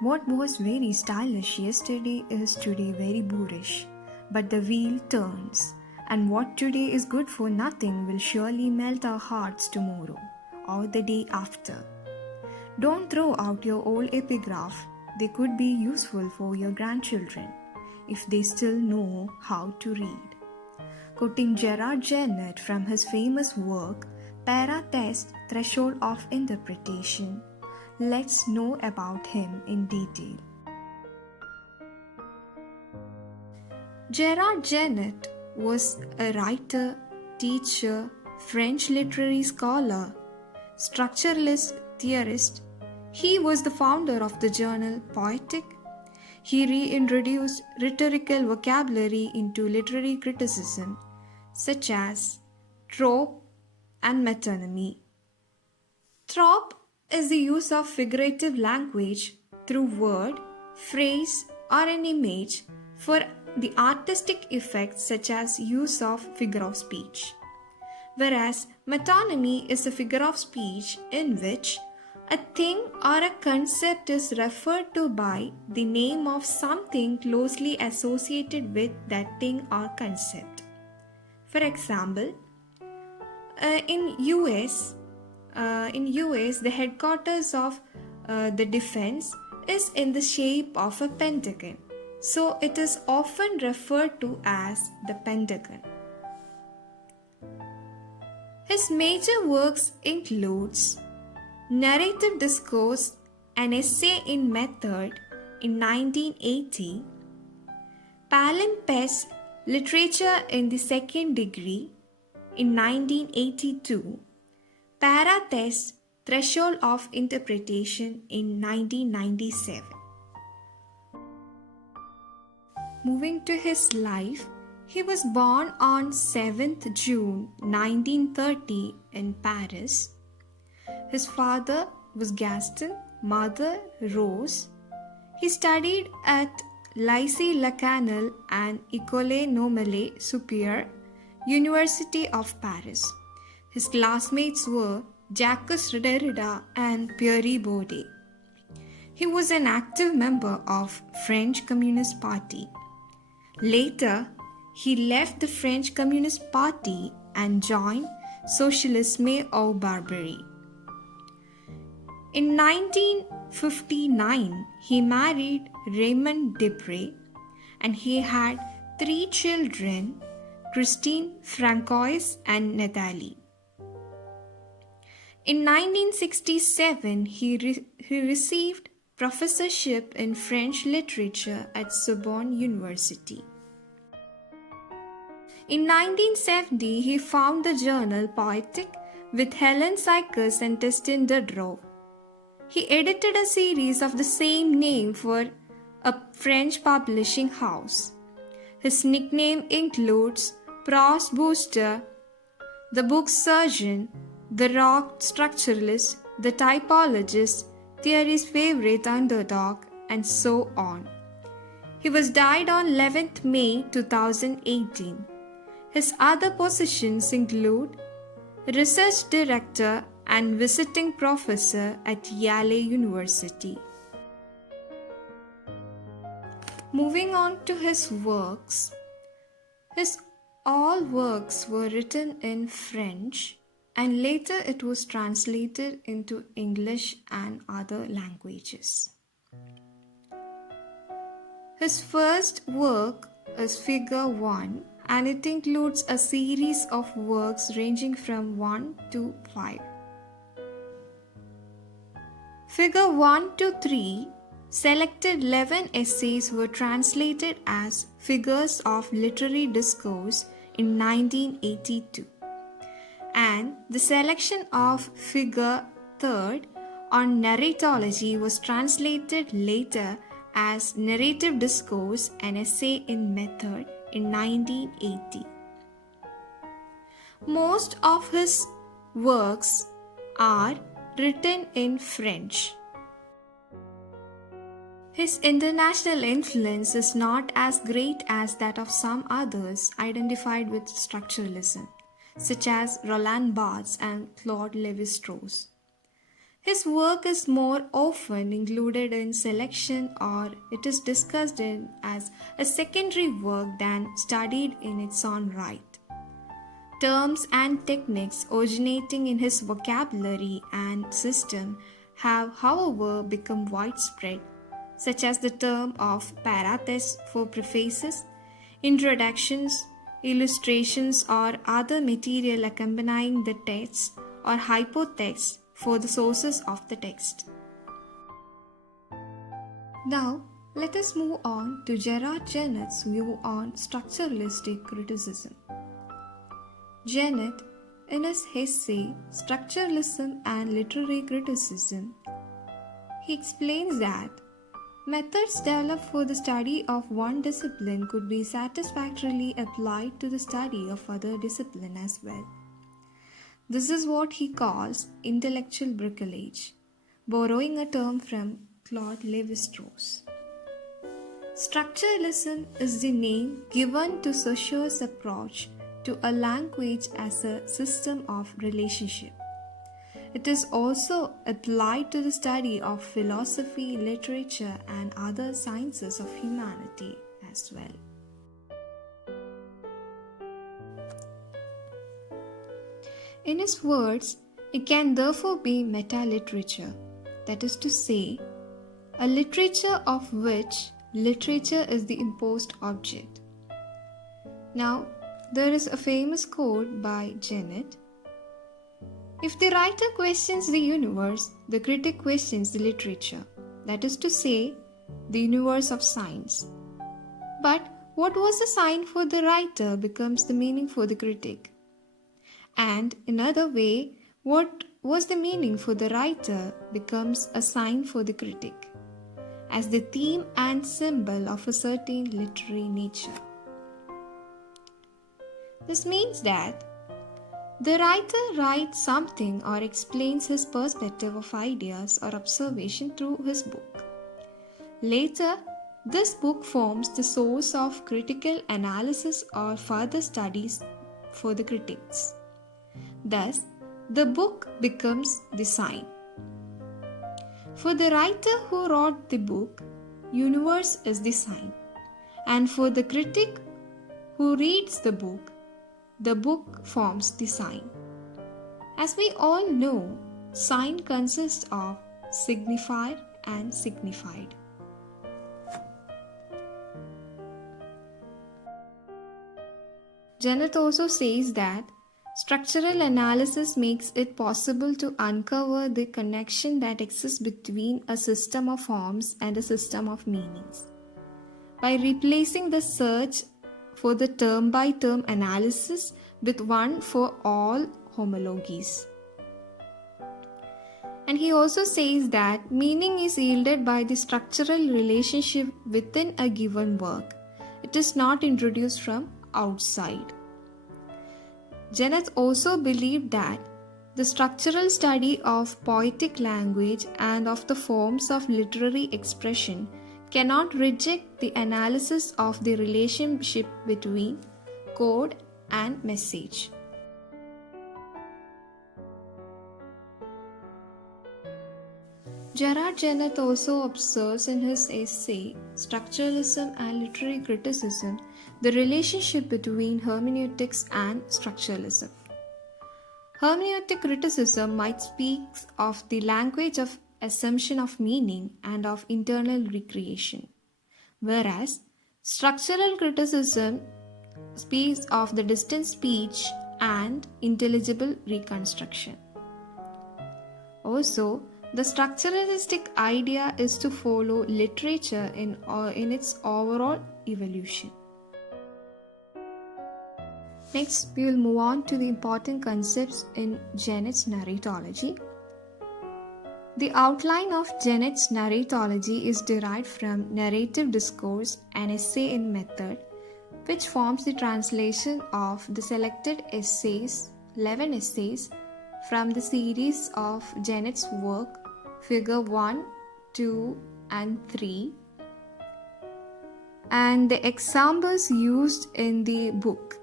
What was very stylish yesterday is today very boorish, but the wheel turns, and what today is good for nothing will surely melt our hearts tomorrow or the day after. Don't throw out your old epigraph, they could be useful for your grandchildren if they still know how to read. Quoting Gerard Genette from his famous work, Para-Test Threshold of Interpretation, let's know about him in detail. Gerard Genette was a writer, teacher, French literary scholar, structuralist theorist. He was the founder of the journal Poetic. He reintroduced rhetorical vocabulary into literary criticism, such as trope and metonymy. Trope is the use of figurative language through word, phrase, or an image for the artistic effects such as use of figure of speech. Whereas metonymy is a figure of speech in which a thing or a concept is referred to by the name of something closely associated with that thing or concept. For example, in US, the headquarters of the defense is in the shape of a pentagon, so it is often referred to as the Pentagon. His major works includes Narrative Discourse, an essay in method in 1980, Palimpsest, Literature in the Second Degree in 1982, Para-Test Threshold of Interpretation in 1997. Moving to his life, he was born on 7th June 1930 in Paris. His father was Gaston, mother Rose. He studied at Lycée Lacanal and École Normale Supérieure, University of Paris. His classmates were Jacques Derrida and Pierre Bourdieu. He was an active member of French Communist Party. Later, he left the French Communist Party and joined Socialisme au Barbarie. In 1959, he married Raymond Debré and he had 3 children, Christine, Francois, and Nathalie. In 1967, he received professorship in French literature at Sorbonne University. In 1970, he founded the journal Poetic with Hélène Sykes and Testin Diderot. He edited a series of the same name for a French publishing house. His nickname includes Prose Booster, the Book Surgeon, the Rock Structuralist, the Typologist, Thierry's Favorite Underdog, and so on. He was died on 11th May 2018. His other positions include Research Director and Visiting Professor at Yale University. Moving on to his works, his all works were written in French and later it was translated into English and other languages. His first work is Figure 1 and it includes a series of works ranging from 1 to 5. Figure 1 to 3, selected 11 essays were translated as Figures of Literary Discourse in 1982. And the selection of Figure 3rd on narratology was translated later as Narrative Discourse, an essay in method in 1980. Most of his works are written in French. His international influence is not as great as that of some others identified with structuralism, such as Roland Barthes and Claude Lévi-Strauss. His work is more often included in selection or it is discussed in as a secondary work than studied in its own right. Terms and techniques originating in his vocabulary and system have, however, become widespread, such as the term of parathes for prefaces, introductions, illustrations, or other material accompanying the text, or hypotext for the sources of the text. Now, let us move on to Gerard Genette's view on structuralistic criticism. Genette, in his essay Structuralism and Literary Criticism, he explains that methods developed for the study of one discipline could be satisfactorily applied to the study of other discipline as well. This is what he calls intellectual bricolage, borrowing a term from Claude Lévi-Strauss. Structuralism is the name given to Saussure's approach to a language as a system of relationship. It is also applied to the study of philosophy, literature, and other sciences of humanity as well. In his words, it can therefore be meta-literature, that is to say, a literature of which literature is the imposed object. Now, there is a famous quote by Genette: "If the writer questions the universe, the critic questions the literature, that is to say, the universe of science. But what was the sign for the writer becomes the meaning for the critic. And in another way, what was the meaning for the writer becomes a sign for the critic, as the theme and symbol of a certain literary nature." This means that the writer writes something or explains his perspective of ideas or observation through his book. Later, this book forms the source of critical analysis or further studies for the critics. Thus, the book becomes the sign. For the writer who wrote the book, universe is the sign. And for the critic who reads the book forms the sign. As we all know, sign consists of signifier and signified. Genette also says that structural analysis makes it possible to uncover the connection that exists between a system of forms and a system of meanings. By replacing the search for the term-by-term analysis with one for all homologies. And he also says that meaning is yielded by the structural relationship within a given work. It is not introduced from outside. Genette also believed that the structural study of poetic language and of the forms of literary expression cannot reject the analysis of the relationship between code and message. Gerard Genette also observes in his essay Structuralism and Literary Criticism the relationship between hermeneutics and structuralism. Hermeneutic criticism might speak of the language of assumption of meaning and of internal recreation, whereas structural criticism speaks of the distant speech and intelligible reconstruction. Also, the structuralistic idea is to follow literature in its overall evolution. Next, we will move on to the important concepts in Genette's narratology. The outline of Genette's narratology is derived from narrative discourse, an essay in method, which forms the translation of the selected essays, 11 essays, from the series of Genette's work, Figure 1, 2, and 3, and the examples used in the book,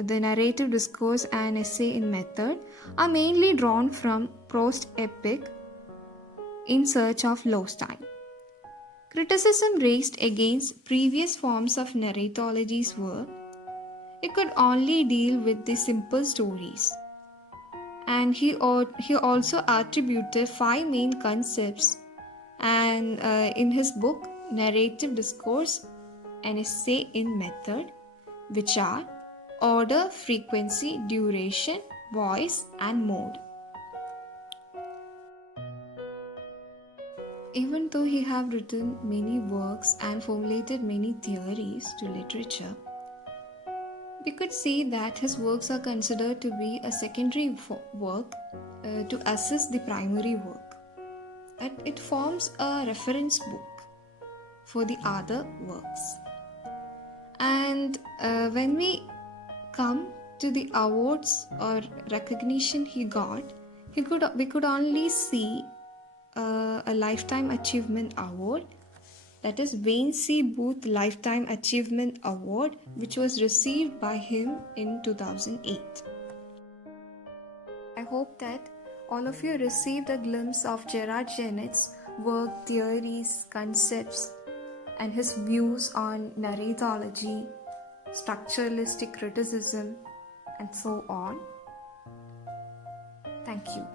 the narrative discourse and essay in method, are mainly drawn from prose epic, in search of lost time. Criticism raised against previous forms of narratologies were it could only deal with the simple stories. And he also attributed five main concepts and in his book Narrative Discourse, an essay in method, which are order, frequency, duration, voice, and mode. Even though he have written many works and formulated many theories to literature, we could see that his works are considered to be a secondary work to assist the primary work. That it forms a reference book for the other works. And when we come to the awards or recognition he got, we could only see a Lifetime Achievement Award, that is Wayne C. Booth Lifetime Achievement Award, which was received by him in 2008. I hope that all of you received a glimpse of Gerard Genette's work, theories, concepts, and his views on narratology, structuralistic criticism, and so on. Thank you.